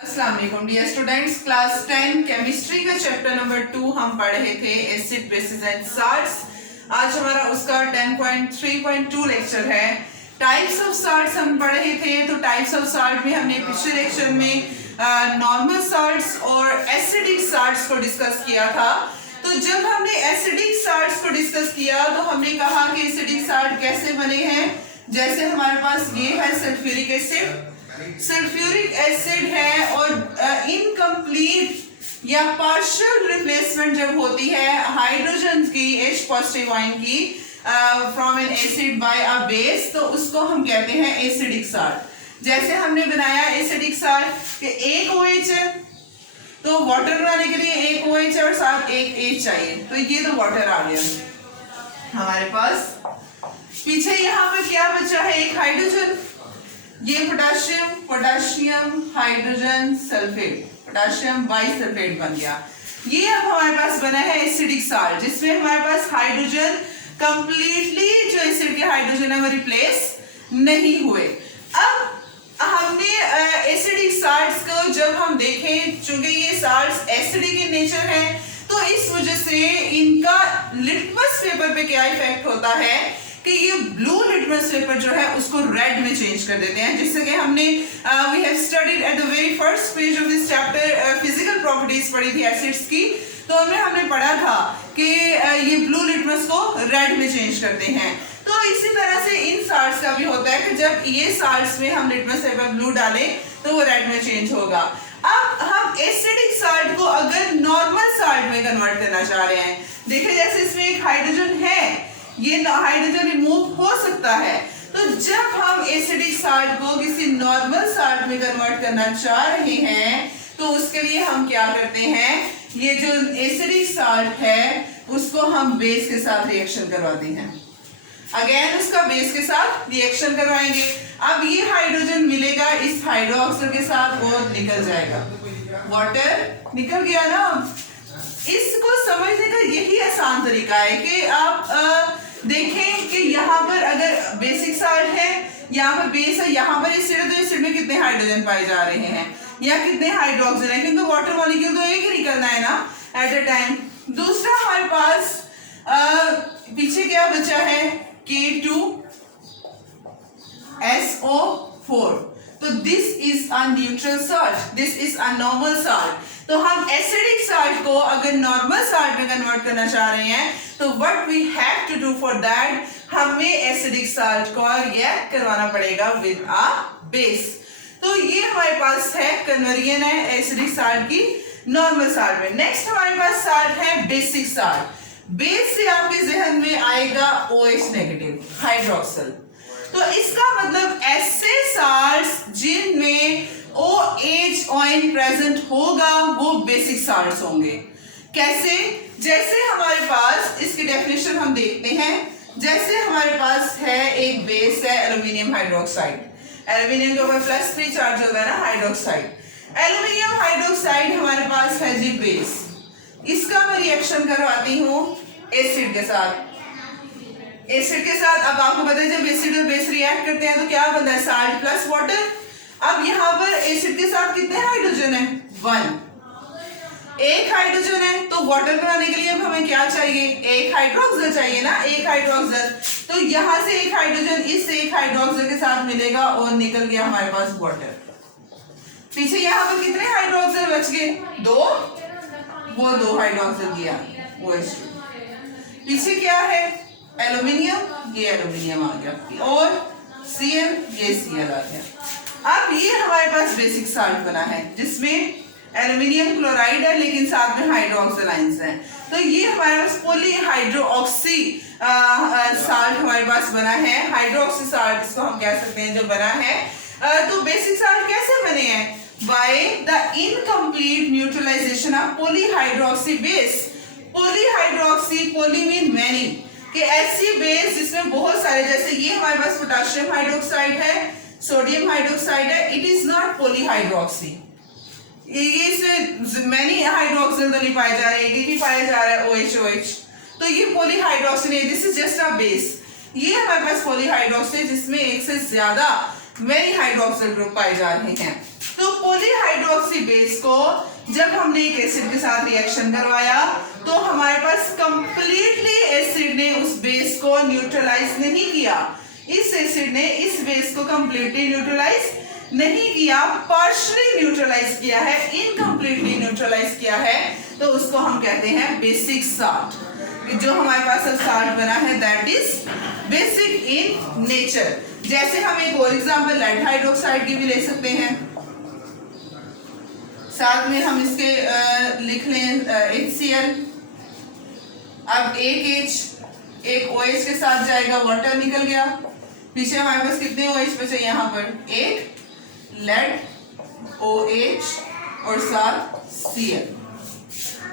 अस्सलाम वालेकुम dear students, class 10 chemistry का चैप्टर नंबर 2 हम पढ़ रहे थे एसिड बेसिस एंड साल्ट्स। आज हमारा उसका 10.3.2 लेक्चर है। टाइप्स ऑफ साल्ट्स हम पढ़ रहे थे। तो टाइप्स ऑफ साल्ट में हमने पिछले लेक्चर में नॉर्मल साल्ट्स और एसिडिक साल्ट्स को डिस्कस किया था। तो जब हमने एसिडिक साल्ट्स को डिस्कस किया तो हमने कहा कि एसिडिक साल्ट कैसे बने हैं। जैसे हमारे पास ये है सल्फ्यूरिक एसिड। सल्फ्यूरिक एसिड है और इनकम्प्लीट या पार्शियल रिप्लेसमेंट जब होती है हाइड्रोजन की H पॉजिटिव आयन की from N acid by a base, तो उसको हम कहते हैं एसिडिक साल्ट। जैसे हमने बनाया एसिडिक साल्ट कि एक OH है, तो वाटर बनाने के लिए एक OH है और साथ एक H चाहिए, तो ये तो वाटर आ गया हमारे पास। पीछे यहाँ पे क्या बचा है, एक हाइड्रोजन, ये potassium, potassium hydrogen sulphate, potassium bisulphate बन गया। ये अब हमारे पास बना है एसिडिक साल्ट, जिसमें हमारे पास हाइड्रोजन कंप्लीटली जो एसिड के हाइड्रोजन है वो रिप्लेस नहीं हुए। अब हमने एसिडिक साल्ट्स को जब हम देखें, चूंकि ये साल्ट्स एसिडिक इन नेचर है, तो इस वजह से इनका लिटमस पेपर पे क्या इफेक्ट होता है कि ये ब्लू लिटमस पेपर जो है उसको रेड में चेंज कर देते हैं। जिससे कि हमने we have studied at the very first page of this chapter physical properties पढ़ी थी एसिड्स की, तो उनमें हमने पढ़ा था कि ये ब्लू लिटमस को रेड में चेंज करते हैं। तो इसी तरह से इन साल्ट्स का भी होता है कि जब ये साल्ट्स में हम लिटमस पेपर ब्लू डालें तो वो रेड में चेंज होगा। अब हम एसिडिक साल्ट को अगर नॉर्मल साल्ट में कन्वर्ट करना चाह रहे हैं, देखिए जैसे इसमें एक हाइड्रोजन है, ये हाइड्रोजन रिमूव हो सकता है, तो जब हम एसिडिक साल्ट को किसी नॉर्मल साल्ट में कन्वर्ट करना चाह रहे हैं तो उसके लिए हम क्या करते हैं, ये जो एसिडिक साल्ट है उसको हम बेस के साथ रिएक्शन करवाते हैं। अगेन उसका बेस के साथ रिएक्शन करवाएंगे। अब ये हाइड्रोजन मिलेगा इस हाइड्रोक्साइड के साथ और निकल जाएगा, वाटर निकल गया ना। इसको समझने का यही आसान तरीका है कि आप देखें कि यहाँ पर अगर बेसिक साल्ट है, यहाँ पर बेस है, यहाँ पर एसिड है, तो एसिड में कितने हाइड्रोजन पाए जा रहे हैं या कितने हाइड्रोक्सिल है, क्योंकि वाटर मॉलिक्यूल तो एक ही निकलना है ना एट अ टाइम। दूसरा हमारे पास पीछे क्या बचा है, K2SO4, तो this is a neutral salt, this is a normal salt. तो हम एसिडिक साल्ट को अगर नॉर्मल साल्ट में कन्वर्ट करना चाह रहे हैं तो what we have to do for that, हमें एसिडिक साल्ट को रिएक्ट करवाना पड़ेगा विद अ बेस। तो ये हमारे पास है कन्वर्जन है एसिडिक साल्ट की नॉर्मल साल्ट में। नेक्स्ट हमारे पास साल्ट है बेसिक साल्ट। बेस से आपके जहन में आएगा OH नेगेटिव हाइड्रोक्सिल। तो इसका मतलब ऐसे साल्ट्स जिनमें OH आयन प्रेजेंट होगा वो बेसिक साल्ट्स होंगे। कैसे, जैसे हमारे पास इसकी डेफिनेशन हम देखते हैं। जैसे हमारे पास है एक बेस है एल्यूमिनियम हाइड्रोक्साइड, एल्यूमिनियम के ऊपर +3 चार्ज होता है ना हाइड्रोक्साइड। एल्यूमिनियम हाइड्रोक्साइड हमारे पास है जी बेस, इसका मैं रिएक्शन करवाती हूँ एसिड के साथ। एसिड के साथ अब आपको पता है जब एसिड और बेस रिएक्ट करते हैं तो क्या बनता है, साल्ट प्लस वाटर। अब यहाँ पर एसिड के साथ कितने हाइड्रोजन है, 1, एक हाइड्रोजन है, तो वाटर बनाने के लिए अब हमें क्या चाहिए, एक हाइड्रोक्सिल चाहिए ना, एक हाइड्रोक्सिल। तो यहाँ से एक हाइड्रोजन इस एक हाइड्रोक्सिल के साथ मिलेगा और निकल गया हमारे पास वाटर। पीछे यहाँ पर कितने हाइड्रोक्सिल बच गए, 2, वो 2 हाइड्रोक्सिल दिया OH2। पीछे क्या है एल्यूमिनियम, ये एल्यूमिनियम आ गया और Cl, ये Cl आ गया। अब ये हमारे पास बेसिक साल्ट बना है जिसमें एल्यूमिनियम क्लोराइड है लेकिन साथ में हाइड्रोक्सिल आयंस हैं। तो ये हमारे पास पॉलीहाइड्रोक्सी साल्ट हमारे पास बना है, हाइड्रोक्सी साल्ट इसको हम कह सकते हैं जो बना है। तो बेसिक साल्ट कैसे बने हैं, by the incomplete neutralization of polyhydroxy base. Polyhydroxy, poly mean many, कि ऐसी बेस जिसमें बहुत सारे, जैसे ये हमारे पास पोटेशियम हाइड्रोक्साइड है, सोडियम हाइड्रोक्साइड है, इट इज नॉट पॉलीहाइड्रोक्सी। ये इसमें मैनी हाइड्रोक्सिल तो नहीं पाए जा रहे, एक ही पाया जा रहा है OH। तो ये पॉलीहाइड्रोक्सी नहीं, this is just a base. ये हमारे पास पॉलीहाइड्रोक्सी जिसमें एक से ज्यादा मैनी हाइड्रोक्सिल ग्रुप पाए जा रहे हैं। तो पॉलीहाइड्रोक्सी सी बेस को जब हमने एक एसिड के साथ रिएक्शन करवाया तो हमारे पास कंप्लीटली एसिड ने उस बेस को न्यूट्रलाइज नहीं किया। इस एसिड ने इस बेस को कंप्लीटली न्यूट्रलाइज नहीं किया, पार्शियली न्यूट्रलाइज किया है, इनकम्प्लीटली न्यूट्रलाइज किया है, तो उसको हम कहते हैं बेसिक साल्ट। जो हमारे पास अब साल्ट बना है that is basic in nature. जैसे हम एक और एग्जांपल लेड हाइड्रोक्साइड की भी ले सकते हैं, साथ में हम इसके लिख लें HCl। अब एक H एक OH के साथ जाएगा, वाटर निकल गया, पीछे हमारे पास कितने OH बचे यहाँ पर, एक लेड OH और साथ Cl,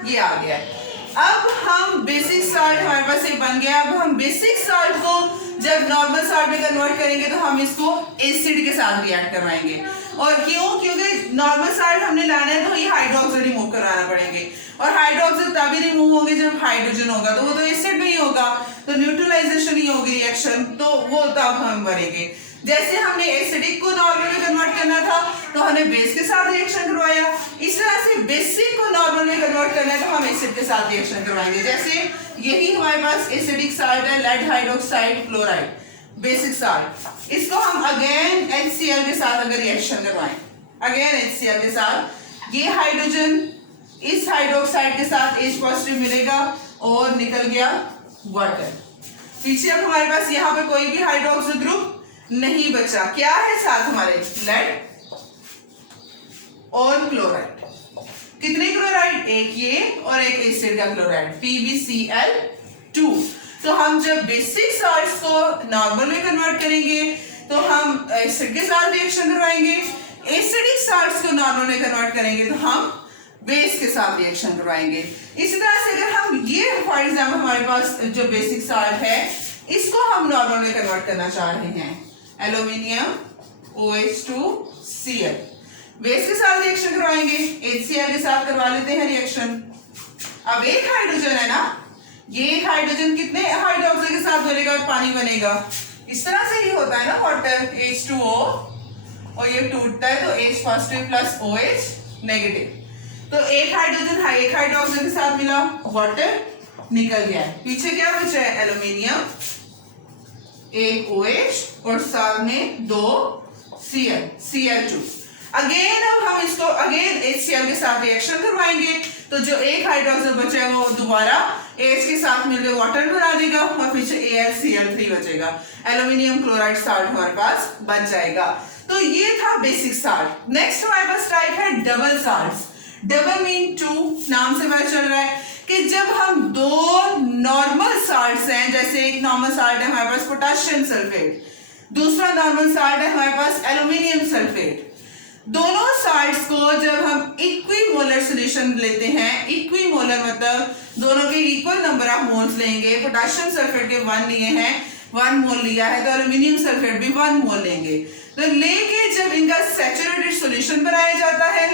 ये आ गया। अब हम बेसिक साल्ट हमारे पास एक बन गया। अब हम बेसिक साल्ट को जब नॉर्मल साल्ट में कन्वर्ट करेंगे तो हम इसको एसिड के साथ रिएक्ट करवाएंगे। और क्यों? क्योंकि नॉर्मल साल्ट हमने लाना है तो ये हाइड्रोक्साइड रिमूव कराना पड़ेंगे, और हाइड्रोक्साइड तभी रिमूव होंगे जब हाइड्रोजन होगा, तो वो तो एसिड में ही होगा, तो न्यूट्रलाइजेशन ही होगी रिएक्शन, तो वो तब हम करेंगे। जैसे हमने एसिडिक को नॉर्मल में कन्वर्ट करना था तो हमने बेस के साथ रिएक्शन करवाया, इस तरह से बेसिक को नॉर्मल में कन्वर्ट करना है तो हम एसिड के साथ रिएक्शन करवाएंगे। जैसे यही हमारे पास एसिडिक साल्ट है, lead hydroxide chloride, basic salt, इसको हम अगेन HCl के साथ अगर रिएक्शन करवाएं, अगेन HCl के साथ, ये हाइड्रोजन इस हाइड्रोक्साइड के साथ H पॉजिटिव मिलेगा और निकल गया वाटर। पीछे अब हमारे पास यहाँ पे कोई भी हाइड्रोक्सिल ग्रुप नहीं बचा, क्या है साथ हमारे लेड और क्लोराइड। कितने क्लोराइड? एक ये और एक एसिड का क्लोराइड, PbCl2। तो हम जब बेसिक साल्ट्स को नॉर्मल में कन्वर्ट करेंगे तो हम एसिड के साथ रिएक्शन करवाएंगे, एसिडिक साल्ट्स को नॉर्मल में कन्वर्ट करेंगे तो हम बेस के साथ रिएक्शन करवाएंगे। इसी तरह से अगर हम ये फॉर एग्जाम्पल हमारे पास जो बेसिक साल्ट है इसको हम नॉर्मल में कन्वर्ट करना चाह रहे हैं, एल्यूमिनियम OH2Cl, बेस के साथ रिएक्शन करवाएंगे, HCl के साथ करवा लेते हैं रिएक्शन। अब एक हाइड्रोजन है ना, ये एक हाइड्रोजन कितने हाइड्रोक्साइड के साथ बनेगा, पानी बनेगा, इस तरह से ही होता है ना वाटर, H2O, और ये टूटता है तो H positive plus OH negative, तो एक हाइड्रोजन एक हाइड्रोक्साइड के साथ मिला, वाटर निकल गया, पीछे क्या बचा है, एल्यूमिनियम, एक OH और साथ में दो Cl2। अगेन अब हम इसको अगेन HCl के साथ रिएक्शन करवाएंगे तो जो एक हाइड्रोक्साइड बचेगा वो दोबारा H के साथ मिलकर वाटर बना देगा और पीछे AlCl3 बचेगा, एल्यूमिनियम क्लोराइड साल्ट हमारे पास बच जाएगा। तो ये था बेसिक साल्ट। नेक्स्ट हमारे पास टाइप है double salts. Double mean two, नाम से पता चल रहा है कि जब हम दो नॉर्मल साल्ट्स हैं, जैसे एक नॉर्मल साल्ट है हमारे पास पोटेशियम सल्फेट, दूसरा नॉर्मल साल्ट है हमारे पास एल्यूमिनियम सल्फेट, दोनों साल्ट्स को जब हम इक्विमोलर सॉल्यूशन लेते हैं, इक्विमोलर मतलब दोनों के इक्वल नंबर ऑफ मोल्स लेंगे, पोटेशियम सल्फेट के 1 लिए हैं, 1 मोल लिया है, तो एल्यूमिनियम सल्फेट भी 1 मोल लेंगे, तो लेके जब इनका सैचुरेटेड सॉल्यूशन बनाया जाता है,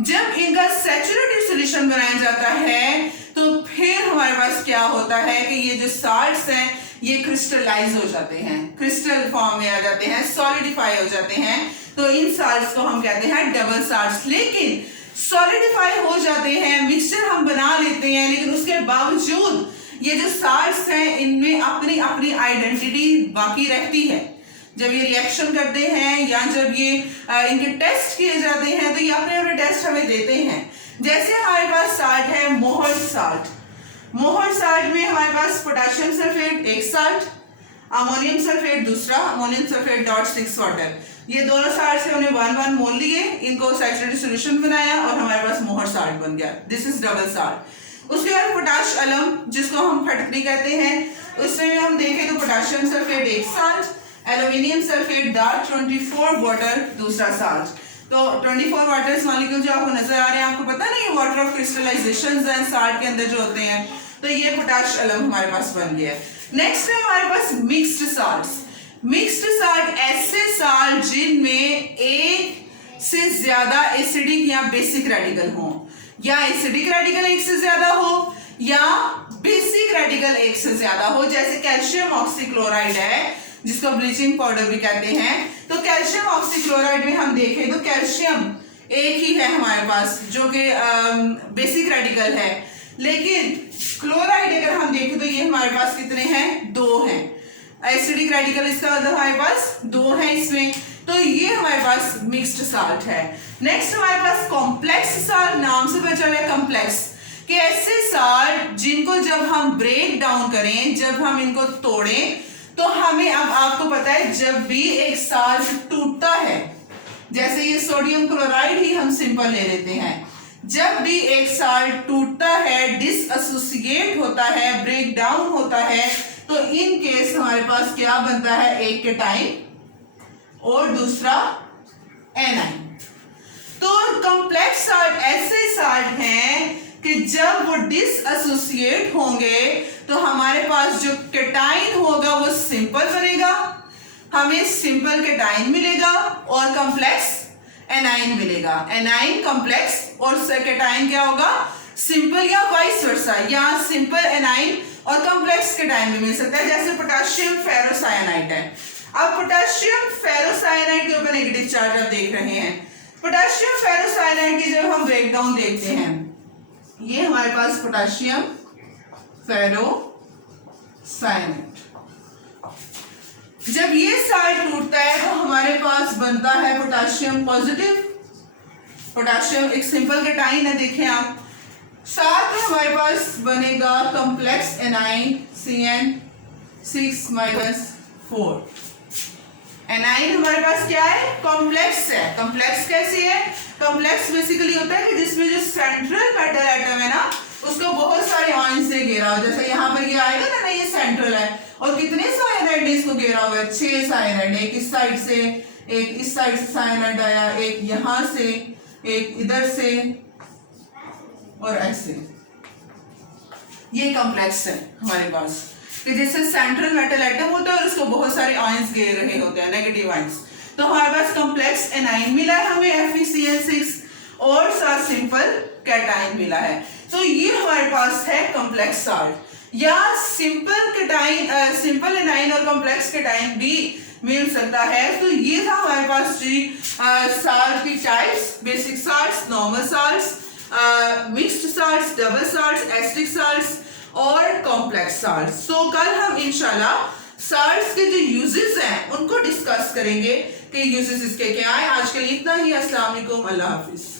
जब इनका सैचुरेटेड सॉल्यूशन बनाया जाता है तो फिर हमारे पास क्या होता है कि ये जो साल्ट्स हैं ये क्रिस्टलाइज हो जाते हैं, क्रिस्टल फॉर्म में आ जाते हैं, सॉलिडिफाई हो जाते हैं, तो इन साल्ट्स को हम कहते हैं डबल साल्ट्स। लेकिन सॉलिडिफाई हो जाते हैं, मिक्सचर हम बना लेते हैं, लेकिन उसके बावजूद ये जो साल्ट्स हैं इनमें अपनी अपनी आइडेंटिटी बाकी रहती है। जब ये रिएक्शन करते हैं या जब ये इनके टेस्ट किए जाते हैं तो ये अपने अपने टेस्ट हमें देते हैं। जैसे हमारे पास साल्ट है मोहर साल्ट, मोहर साल्ट में हमारे पास पोटेशियम सल्फेट एक साल्ट, अमोनियम सल्फेट दूसरा, अमोनियम सल्फेट .6 वाटर, ये दोनों साल्ट से हमने 1 मोल लिए, इनको सैचुरेटेड सॉल्यूशन बनाया और हमारे पास मोहर साल्ट बन गया, दिस इज डबल साल्ट। उसके बाद पोटाश अलम जिसको हम फटकरी कहते हैं, उसमें हम देखें तो पोटेशियम सल्फेट एक साल्ट, एल्यूमिनियम सल्फेट .24 वाटर दूसरा साल्ट। तो 24 वाटर्स मॉलिक्यूल जो आपको नजर आ रहे हैं, आपको पता नहीं वाटर ऑफ क्रिस्टलाइजेशंस हैं साल्ट के अंदर जो होते हैं, तो ये पोटाश अलम हमारे पास बन गया है। नेक्स्ट है हमारे पास मिक्स्ड साल्ट्स। मिक्स्ड साल्ट ऐसे साल्ट जिनमें एक से ज्यादा एसिडिक या बेसिक रेडिकल हो, या एसिडिक रेडिकल एक से ज्यादा हो या बेसिक रेडिकल एक से ज्यादा हो, जैसे कैल्शियम ऑक्सीक्लोराइड है जिसको ब्लीचिंग पाउडर भी कहते हैं। तो कैल्शियम ऑक्सीक्लोराइड में हम देखें तो कैल्शियम एक ही है हमारे पास जो कि बेसिक रेडिकल है, लेकिन क्लोराइड अगर हम देखें तो ये हमारे पास कितने हैं, 2 हैं। एसिडिक रेडिकल इसका मतलब हमारे पास 2 हैं इसमें, तो ये हमारे पास मिक्स्ड साल्ट है। नेक्स्ट हमारे पास कॉम्प्लेक्स साल्ट, नाम से पता चला कॉम्प्लेक्स, कि ऐसे साल्ट जिनको जब हम ब्रेक डाउन करें, जब हम इनको तोड़ें, तो हमें, अब आपको पता है जब भी एक साल्ट टूटता है, जैसे ये सोडियम क्लोराइड ही हम सिंपल ले लेते हैं, जब भी एक साल्ट टूटता है, डिसएसोसिएट होता है, ब्रेक डाउन होता है, तो इन केस हमारे पास क्या बनता है, एक केटाइन और दूसरा एनाइन। तो कॉम्प्लेक्स साल्ट ऐसे साल्ट हैं कि जब वो डिसएसोसिएट होंगे तो हमारे पास जो केटाइन होगा वो सिंपल बनेगा, हमें सिंपल केटाइन मिलेगा, और कॉम्प्लेक्स एनाइन मिलेगा। एनाइन कॉम्प्लेक्स और केटाइन क्या होगा, सिंपल या वाइस वर्सा, या सिंपल एनाइन और कॉम्प्लेक्स केटाइन भी मिल सकता है, जैसे पोटेशियम फेरोसायनाइड है। अब पोटेशियम फेरोसायनाइड के ऊपर नेगेटिव चार्ज आप देख रहे हैं। पोटेशियम फेरोसायनाइड की जब हम ब्रेकडाउन देखते हैं, ये हमारे पास पोटेशियम फेरोसायनाइड, जब ये साल्ट टूटता है तो हमारे पास बनता है पोटेशियम पॉजिटिव, पोटेशियम एक सिंपल केटाइन है, देखें आप, साथ में हमारे पास बनेगा कॉम्प्लेक्स एनाइन CN6-4। एनाइन हमारे पास क्या है, कॉम्प्लेक्स है। कॉम्प्लेक्स कैसी है, कॉम्प्लेक्स बेसिकली होता है कि जिसमें जो सेंट्रल मेटल एटम है ना, उसको बहुत सारे आयन से घेरा हो, जैसे यहाँ पर ये आएगा ना, ये सेंट्रल है, और कितने साइनाइड ने इसको घेरा हुआ है, 6 साइनाइड, एक इस साइड से, एक इस साइड से साइनाइड आया, एक यहां से, एक इधर से, और ऐसे। ये कॉम्प्लेक्स है हमारे पास, कि जैसे सेंट्रल मेटल एटम होता है और उसको बहुत सारे आयंस घेर रहे होते हैं, नेगेटिव आयंस। तो हमारे पास कॉम्प्लेक्स एनाइन मिला है हमें FeCl6, और साथ सिंपल कैटाइन मिला है। तो ये हमारे पास है कॉम्प्लेक्स साल्ट, या सिंपल केटाइन, सिंपल एनाइन और कॉम्प्लेक्स केटाइन भी मिल सकता है। तो ये था हमारे पास जी साल्ट की types, basic salts, normal salts, mixed salts, double salts, acidic salts और कॉम्प्लेक्स साल्ट्स। सो कल हम इंशाल्लाह साल्ट्स के जो यूजेस हैं उनको डिस्कस करेंगे कि यूजेस इसके क्या है। आज के लिए इतना ही। अस्सलाम वालेकुम, अल्लाह हाफिज।